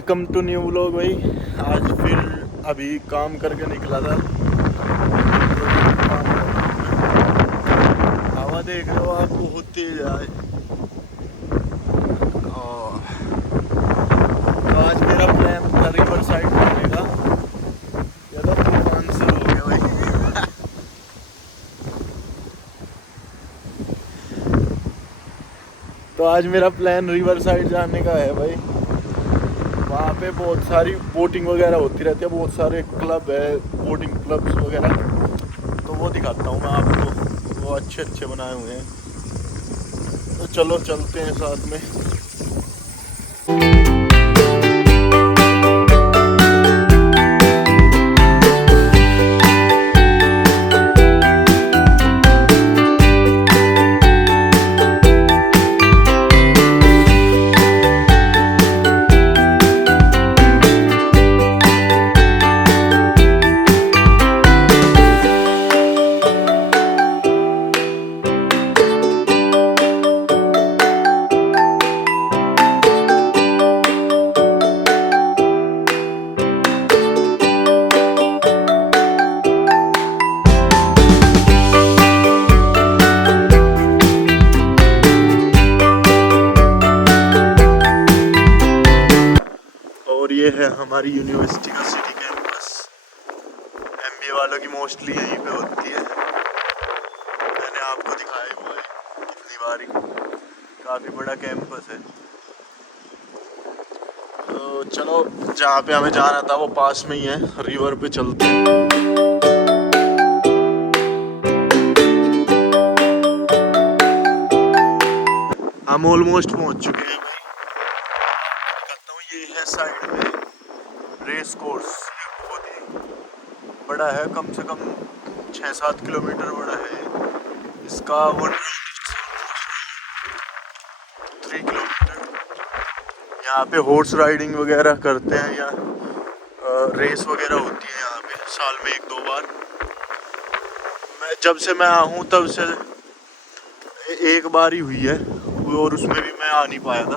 Welcome to new vlog भाई। आज फिर अभी काम करके निकला था। हवा देख रहे हो आप, बहुत तेज है। तो आज मेरा प्लान था रिवर साइड जाने का, या तो तूफान शुरू हो गया भाई। तो आज मेरा प्लान रिवर साइड जाने का है भाई। वहाँ पे बहुत सारी बोटिंग वगैरह होती रहती है, बहुत सारे क्लब है, बोटिंग क्लब्स वगैरह। तो वो दिखाता हूँ मैं आपको, वो अच्छे अच्छे बनाए हुए हैं। तो चलो चलते हैं साथ में। और ये है हमारी यूनिवर्सिटी का सिटी कैंपस। एमबीए वालों की मोस्टली यहीं पे होती है। मैंने आपको दिखाया हुआ है कितनी बारी। काफ़ी बड़ा कैंपस है। तो चलो, जहाँ पे हमें जाना था वो पास में ही है, रिवर पे चलते हैं। हम ऑलमोस्ट पहुँच चुके हैं भाई। कहता हूँ ये है साइड में रेस कोर्स। बहुत ही बड़ा है, कम से कम 6-7 किलोमीटर बड़ा है। इसका 3 किलोमीटर। यहाँ पे हॉर्स राइडिंग वगैरह करते हैं, या रेस वगैरह होती है यहाँ पे साल में 1-2 बार। जब से मैं आया हूँ तब से एक बार ही हुई है, और उसमें भी मैं आ नहीं पाया था।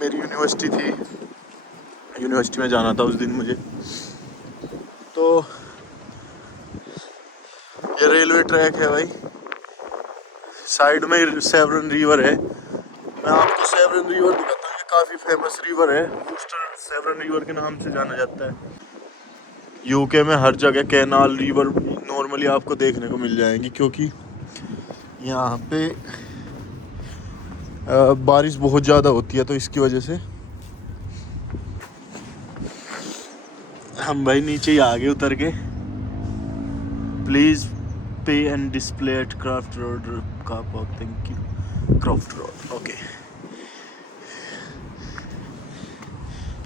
मेरी यूनिवर्सिटी थी, यूनिवर्सिटी में जाना था उस दिन मुझे। तो ये रेलवे ट्रैक है भाई। साइड में सेवरन रिवर है। मैं आपको सेवरन रिवर दिखाता हूँ। ये काफ़ी फेमस रिवर है, वूस्टर सेवरन रिवर के नाम से जाना जाता है। यूके में हर जगह कैनाल रिवर नॉर्मली आपको देखने को मिल जाएंगी, क्योंकि यहाँ पे बारिश बहुत ज़्यादा होती है, तो इसकी वजह से हम भाई नीचे ही आगे उतर के। Please pay and display at Craft Road car park, thank you. Craft Road, okay.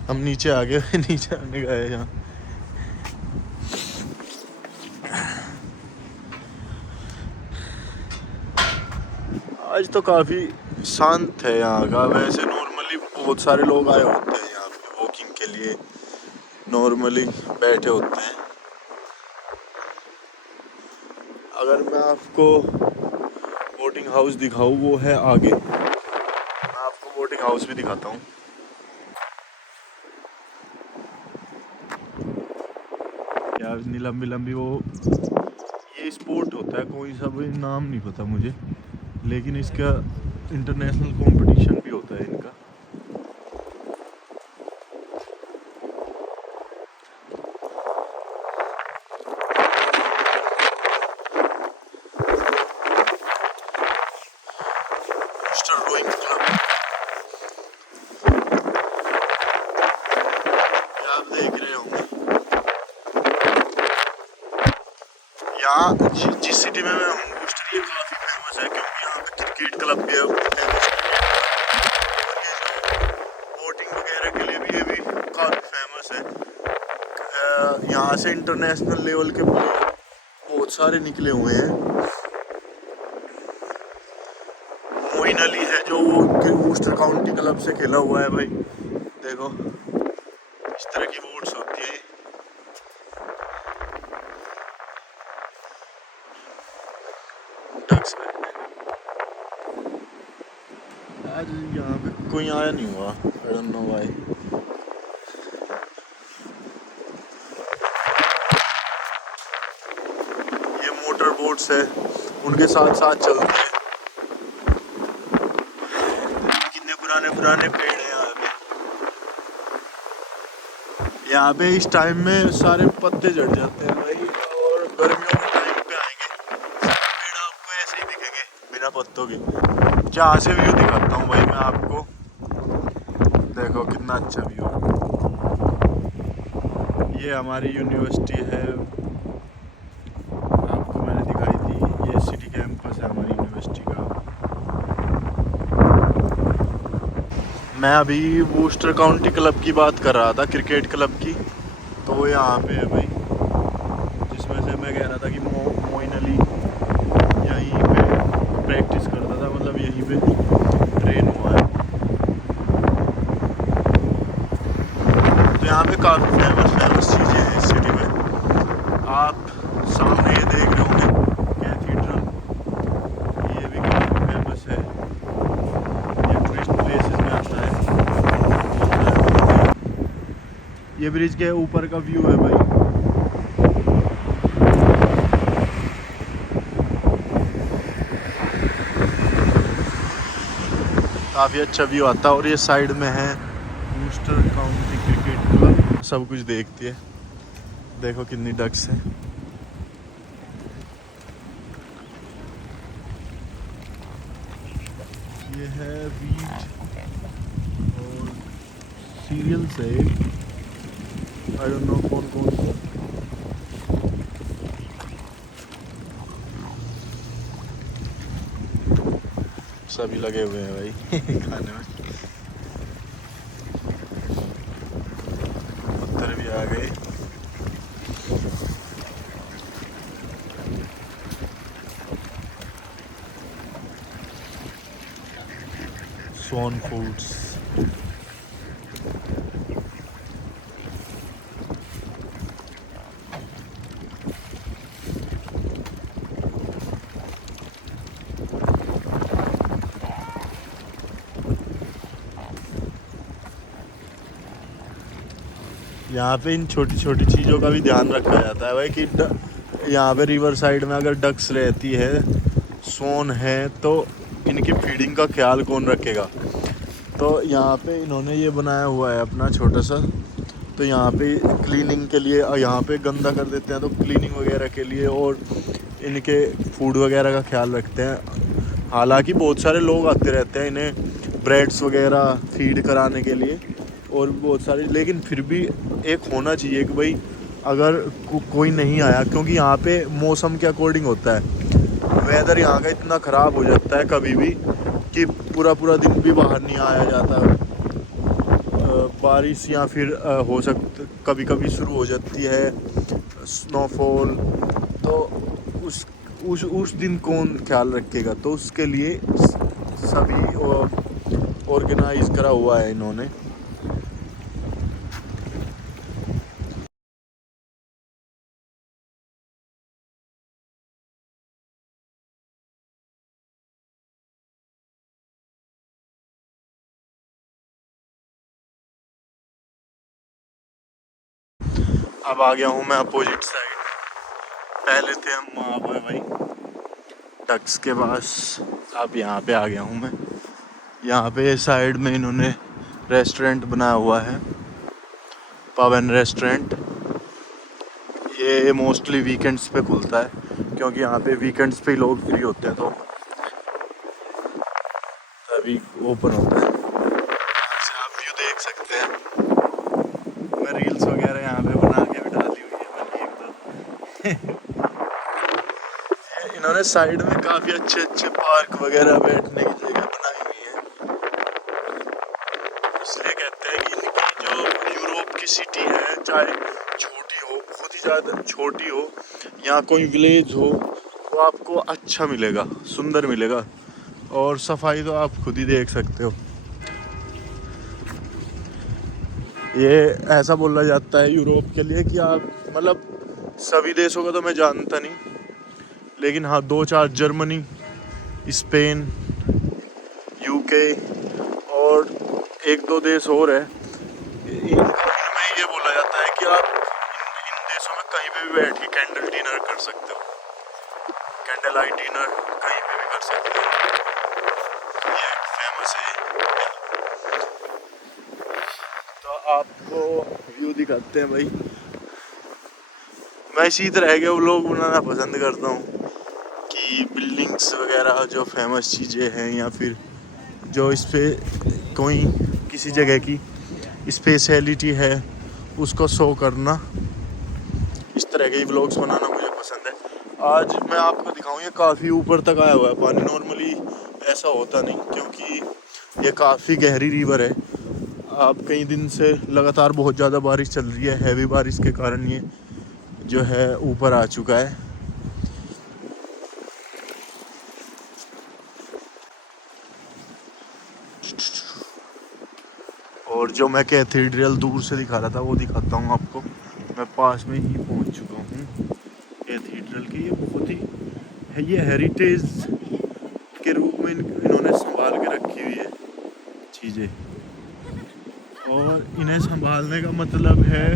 हम नीचे आ गए। नीचे आने का है यहाँ। आज तो काफ़ी शांत है यहाँ का। वैसे नॉर्मली बहुत सारे लोग आए होते हैं यहाँ पे वॉकिंग के लिए, नॉर्मली बैठे होते हैं। अगर मैं आपको बोटिंग हाउस दिखाऊँ, वो है आगे। मैं आपको बोटिंग हाउस भी दिखाता हूँ। यार लंबी लंबी वो ये स्पोर्ट होता है कोई सा, भी नाम नहीं पता मुझे, लेकिन इसका इंटरनेशनल कंपटीशन भी होता है इनका। रोइंग क्लब आप देख रहे होंगे। यहाँ जिस सिटी में मैं हूँ, बूस्टर ये काफ़ी फेमस है, क्योंकि यहाँ पे क्रिकेट क्लब भी है। बोटिंग वगैरह के लिए भी ये भी काफ़ी फेमस है। यहाँ से इंटरनेशनल लेवल के प्लेयर बहुत सारे निकले हुए हैं। मोइन अली है जो वूस्टर काउंटी क्लब से खेला हुआ है भाई। देखो इस तरह की बोट्स होती है। आज यहाँ पे कोई आया नहीं हुआ, आई डोंट नो व्हाई। ये मोटर बोट्स है, उनके साथ साथ चलती है। कितने पुराने पुराने पेड़ हैं यहाँ पे। यहाँ पे इस टाइम में सारे पत्ते झड़ जाते हैं भाई, और गर्मियों के टाइम पे आएंगे सारे पेड़ आपको ऐसे ही दिखेंगे बिना पत्तों के। जहाँ से व्यू दिखाता हूँ भाई मैं आपको, देखो कितना अच्छा व्यू। ये हमारी यूनिवर्सिटी है, आपको मैंने दिखाई थी। ये सिटी कैंपस है हमारी यूनिवर्सिटी का। मैं अभी वूस्टर काउंटी क्लब की बात कर रहा था, क्रिकेट क्लब की, तो वो यहाँ पे है भाई, जिसमें से मैं कह रहा था कि मोइन अली यहीं पे प्रैक्टिस करता था, मतलब यहीं पे ट्रेन हुआ है। तो यहाँ पे काफ़ी फेमस चीज़ें हैं इस सिटी में। आप सामने ये देख रहे होंगे कैथीड्रल, ये भी काफ़ी फेमस है, ये टूरिस्ट प्लेसेस में आता है। ये ब्रिज के ऊपर का व्यू है भाई। काफ़ी अच्छा व्यू आता है। और ये साइड में है वूस्टर काउंटी क्रिकेट क्लब, सब कुछ देखती है। देखो कितनी डक्स है। ये है वीट और सीरियल्स है, आई डोंट नो कौन कौन सा। सभी लगे हुए हैं भाई खाने में। पत्थर भी आ गए। स्वान फूड्स, यहाँ पे इन छोटी छोटी चीज़ों का भी ध्यान रखा जाता है भाई, कि यहाँ पे रिवर साइड में अगर डक्स रहती है, सोन है, तो इनकी फीडिंग का ख्याल कौन रखेगा। तो यहाँ पे इन्होंने ये बनाया हुआ है अपना छोटा सा, तो यहाँ पे क्लीनिंग के लिए, यहाँ पे गंदा कर देते हैं तो क्लीनिंग वगैरह के लिए, और इनके फूड वगैरह का ख्याल रखते हैं। हालांकि बहुत सारे लोग आते रहते हैं इन्हें ब्रेड्स वगैरह फीड कराने के लिए, और बहुत सारे, लेकिन फिर भी एक होना चाहिए कि भाई अगर कोई नहीं आया, क्योंकि यहाँ पे मौसम के अकॉर्डिंग होता है। वेदर यहाँ का इतना ख़राब हो जाता है कभी भी कि पूरा पूरा दिन भी बाहर नहीं आया जाता। बारिश या फिर हो सकता कभी कभी शुरू हो जाती है स्नोफॉल, तो उस दिन कौन ख्याल रखेगा। तो उसके लिए सभी ऑर्गेनाइज करा हुआ है इन्होंने। अब आ गया हूँ मैं अपोजिट साइड। पहले थे हम वहाँ पर भाई डक्स के पास, अब यहाँ पे आ गया हूँ मैं। यहाँ पे साइड में इन्होंने रेस्टोरेंट बनाया हुआ है, पब एंड रेस्टोरेंट। ये मोस्टली वीकेंड्स पे खुलता है, क्योंकि यहाँ पे वीकेंड्स पे लोग फ्री होते हैं, तो तभी ओपन होता है। आप व्यू देख सकते हैं, मैं रील्स वगैरह यहाँ पे बना के भी डाली हुई है मैंने एक दो। इन्होंने साइड में काफ़ी अच्छे अच्छे पार्क वगैरह बैठने की जगह बनाई हुई है। इसलिए कहते हैं कि इनकी जो यूरोप की सिटी है, चाहे छोटी हो, बहुत ही ज़्यादा छोटी हो, या कोई विलेज हो, वो आपको अच्छा मिलेगा, सुंदर मिलेगा। और सफाई तो आप खुद ही देख सकते हो। ये ऐसा बोला जाता है यूरोप के लिए कि आप, मतलब सभी देशों का तो मैं जानता नहीं, लेकिन हाँ 2-4 जर्मनी, स्पेन, यूके और एक दो देश और है, इनमें ये बोला जाता है कि आप इन देशों में कहीं पे भी बैठ के कैंडल डिनर कर सकते हो, कैंडल लाइट डिनर कहीं पे भी कर सकते हो, ये फेमस है। तो आपको व्यू दिखाते हैं भाई। मैं इसी तरह के व्लॉग बनाना पसंद करता हूँ कि बिल्डिंग्स वगैरह जो फेमस चीज़ें हैं या फिर जो इस पे कोई किसी जगह की स्पेशलिटी है उसको शो करना, इस तरह के व्लॉग्स बनाना मुझे पसंद है। आज मैं आपको दिखाऊँ, ये काफ़ी ऊपर तक आया हुआ है पानी, नॉर्मली ऐसा होता नहीं क्योंकि ये काफ़ी गहरी रिवर है। अब कई दिन से लगातार बहुत ज़्यादा बारिश चल रही है, हैवी बारिश के कारण ये जो है ऊपर आ चुका है। और जो मैं कैथेड्रल दूर से दिखा रहा था वो दिखाता हूँ आपको, मैं पास में ही पहुँच चुका हूँ कैथेड्रल के। ये बहुत ही है, ये हेरिटेज के रूप में इन्होंने संभाल के रखी हुई है चीज़ें, और इन्हें संभालने का मतलब है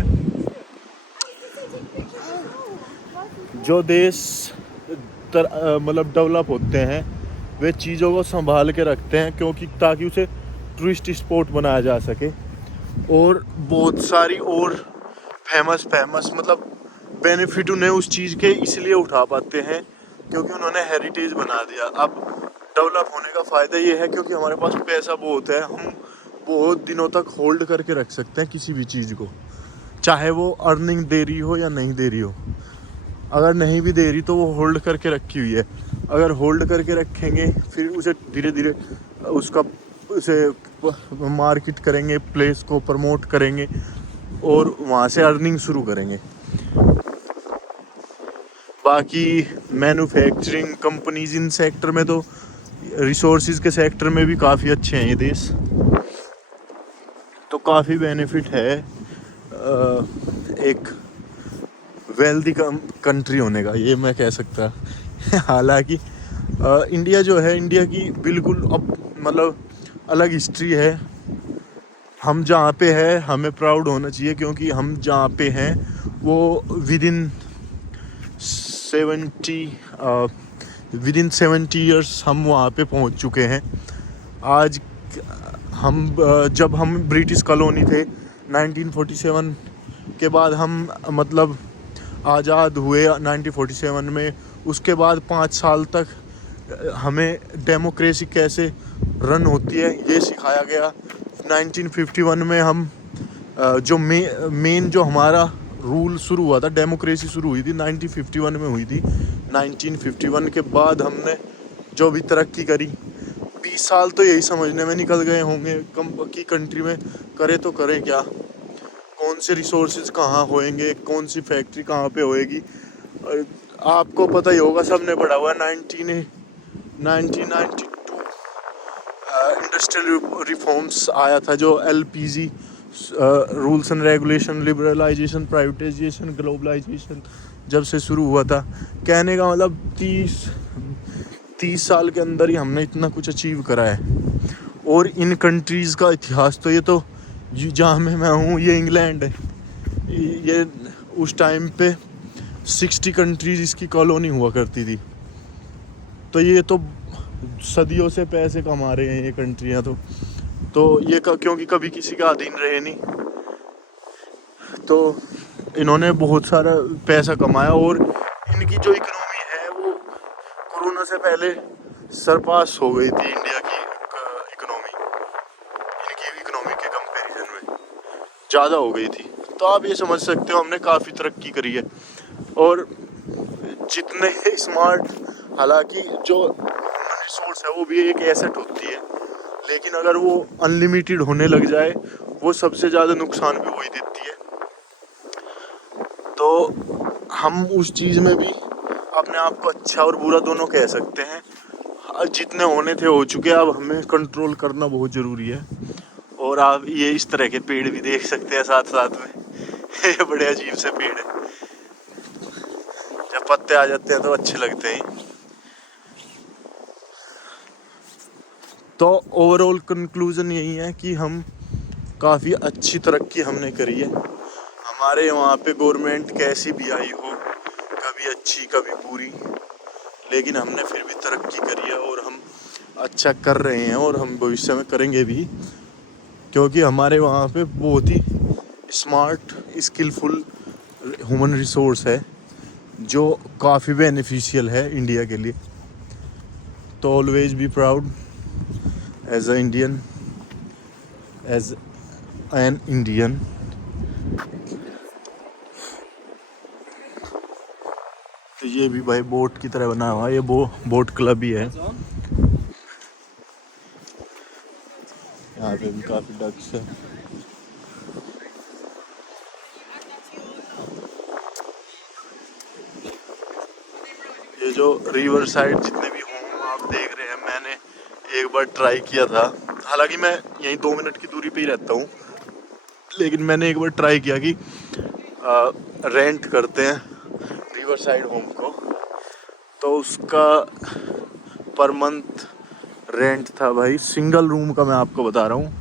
जो देश मतलब डेवलप होते हैं वे चीज़ों को संभाल के रखते हैं क्योंकि ताकि उसे टूरिस्ट स्पॉट बनाया जा सके, और बहुत सारी और फेमस मतलब बेनिफिट उन्हें उस चीज़ के इसलिए उठा पाते हैं क्योंकि उन्होंने हेरिटेज बना दिया। अब डेवलप होने का फ़ायदा ये है क्योंकि हमारे पास पैसा बहुत है, हम बहुत दिनों तक होल्ड करके रख सकते हैं किसी भी चीज़ को, चाहे वो अर्निंग दे रही हो या नहीं दे रही हो। अगर नहीं भी दे रही तो वो होल्ड करके रखी हुई है, अगर होल्ड करके रखेंगे फिर उसे धीरे धीरे उसे मार्केट करेंगे, प्लेस को प्रमोट करेंगे और वहाँ से अर्निंग शुरू करेंगे। बाकी मैन्युफैक्चरिंग कंपनीज इन सेक्टर में तो रिसोर्सेज के सेक्टर में भी काफ़ी अच्छे हैं ये देश, तो काफ़ी बेनिफिट है एक वेल्दी कंट्री होने का, ये मैं कह सकता। हालांकि इंडिया जो है, इंडिया की बिल्कुल अब मतलब अलग हिस्ट्री है। हम जहाँ पे हैं हमें प्राउड होना चाहिए क्योंकि हम जहाँ पे हैं वो विदिन 70 ईयर्स हम वहाँ पे पहुँच चुके हैं। आज हम जब हम ब्रिटिश कॉलोनी थे 1947 के बाद, हम मतलब आज़ाद हुए 1947 में, उसके बाद 5 साल तक हमें डेमोक्रेसी कैसे रन होती है ये सिखाया गया। 1951 में हम जो मेन जो हमारा रूल शुरू हुआ था, डेमोक्रेसी शुरू हुई थी 1951 में हुई थी। 1951 के बाद हमने जो भी तरक्की करी, 20 साल तो यही समझने में निकल गए होंगे की कंट्री में करे तो करें क्या, कौन से रिसोर्सेज कहाँ होएंगे, कौन सी फैक्ट्री कहाँ पे होएगी। आपको पता ही होगा, सबने पढ़ा हुआ 1992 इंडस्ट्रियल रिफॉर्म्स आया था जो LPG rules and regulation, liberalisation, privatisation, globalisation जब से शुरू हुआ था। कहने का मतलब 30 साल के अंदर ही हमने इतना कुछ अचीव करा है। और इन कंट्रीज़ का इतिहास तो ये तो जहाँ में मैं हूँ ये इंग्लैंड है, ये उस टाइम पे 60 कंट्रीज़ इसकी कॉलोनी हुआ करती थी। तो ये तो सदियों से पैसे कमा रहे हैं ये कंट्रियाँ, तो ये क्योंकि कभी किसी का अधीन रहे नहीं, तो इन्होंने बहुत सारा पैसा कमाया और इनकी जो इकोनॉमी है वो कोरोना से पहले सरपास हो गई थी इंडिया की इकोनॉमी, इनकी इकोनॉमी के कंपैरिजन में ज़्यादा हो गई थी। तो आप ये समझ सकते हो हमने काफ़ी तरक्की करी है। और जितने स्मार्ट, हालांकि जो रिसोर्स है वो भी एक एसेट होती है, लेकिन अगर वो अनलिमिटेड होने लग जाए वो सबसे ज़्यादा नुकसान भी वही देती है। तो हम उस चीज़ में भी अपने आप को अच्छा और बुरा दोनों कह सकते हैं। जितने होने थे हो चुके, अब हमें कंट्रोल करना बहुत ज़रूरी है। और आप ये इस तरह के पेड़ भी देख सकते हैं साथ साथ में। ये बड़े अजीब से पेड़ है, जब पत्ते आ जाते हैं तो अच्छे लगते हैं। तो ओवरऑल कंक्लूज़न यही है कि हम काफ़ी अच्छी तरक्की हमने करी है। हमारे वहाँ पे गवर्नमेंट कैसी भी आई हो, कभी अच्छी कभी बुरी, लेकिन हमने फिर भी तरक्की करी है और हम अच्छा कर रहे हैं और हम भविष्य में करेंगे भी, क्योंकि हमारे वहाँ पे बहुत ही स्मार्ट स्किलफुल ह्यूमन रिसोर्स है जो काफ़ी बेनिफिशियल है इंडिया के लिए। तो always be proud as a Indian, as an Indian. तो ये भी भाई बोट की तरह बना हुआ है, ये बोट क्लब ही है। यहाँ पे भी काफ़ी डक्स है। ये जो रिवर साइड जितने भी होम आप देख रहे हैं, मैंने एक बार ट्राई किया था। हालांकि मैं यहीं 2 मिनट की दूरी पे ही रहता हूँ, लेकिन मैंने एक बार ट्राई किया कि रेंट करते हैं रिवर साइड होम को, तो उसका पर मंथ रेंट था भाई, सिंगल रूम का मैं आपको बता रहा हूँ,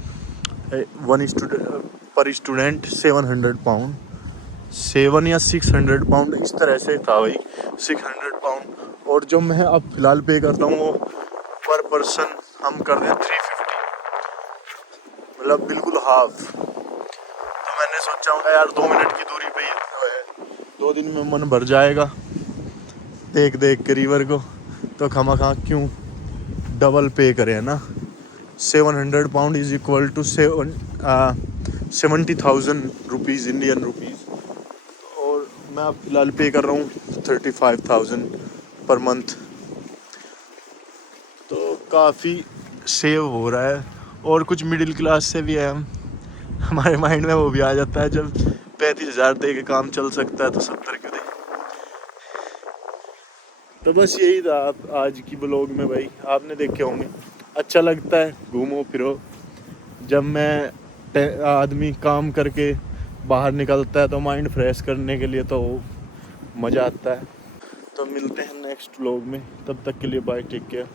पर स्टूडेंट 700 पाउंड, 7 या 600 पाउंड इस तरह से था भाई, 600 पाउंड। और जो मैं अब फिलहाल पे करता हूँ वो पर पर्सन हम कर रहे हैं 350, मतलब बिल्कुल हाफ। तो मैंने सोचा होगा यार 2 मिनट की दूरी पे ही 2 दिन में मन भर जाएगा देख देख के रिवर को, तो खामा क्यों डबल पे करें, है ना। 700 pound is equal to 70,000 rupees, Indian rupees. और मैं अब फिलहाल पे कर रहा हूँ 35,000 पर मंथ। तो काफ़ी सेव हो रहा है। और कुछ मिडिल क्लास से भी है हम, हमारे माइंड में वो भी आ जाता है जब 35,000 दे के काम चल सकता है तो 70 क्यों दे। तो बस यही था आज की ब्लॉग में भाई, आपने देखे होंगे। अच्छा लगता है घूमो फिरो, जब आदमी काम करके बाहर निकलता है तो माइंड फ्रेश करने के लिए तो मज़ा आता है। तो मिलते हैं नेक्स्ट ब्लॉग में, तब तक के लिए बाय, टेक केयर।